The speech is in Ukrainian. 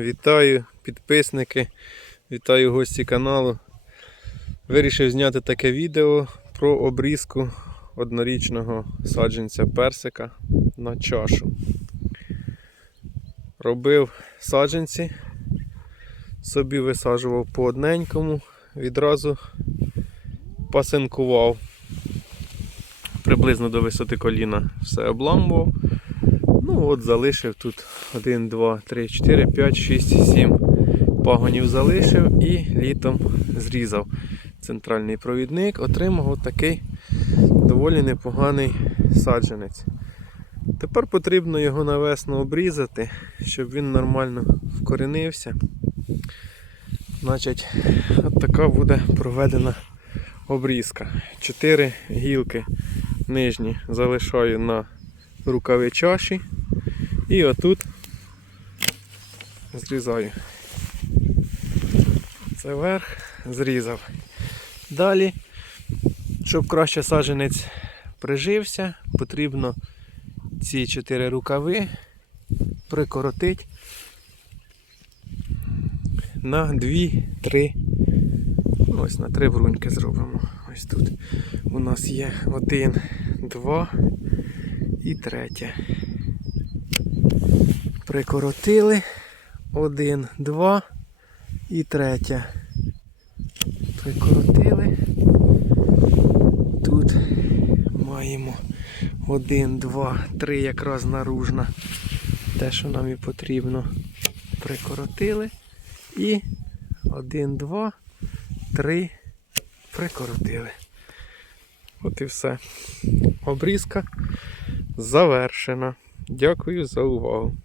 Вітаю підписники, вітаю гості каналу. Вирішив зняти таке відео про обрізку однорічного саджанця персика на чашу. Робив саджанці, собі висаджував по одненькому, відразу пасинкував приблизно до висоти коліна все обламував. Ну от залишив тут 1, 2, 3, 4, 5, 6, 7 пагонів залишив і літом зрізав центральний провідник, отримав от такий доволі непоганий саджанець. Тепер потрібно його на весну обрізати, щоб він нормально вкоренився. Значить, от така буде проведена обрізка. Чотири гілки нижні залишаю на рукаві чаші і отут зрізаю. Це верх, зрізав. Далі, щоб краще саджанець прижився, потрібно ці чотири рукави прикоротити на 2-3. Ось на три бруньки зробимо. Ось тут у нас є один, два і третє. Прикоротили. Один, два і третє. Прикоротили. Тут маємо один, два, три якраз наружна. Те, що нам і потрібно. Прикоротили. І один, два, три. Прикоротили. От і все. Обрізка завершена. Дякую за увагу.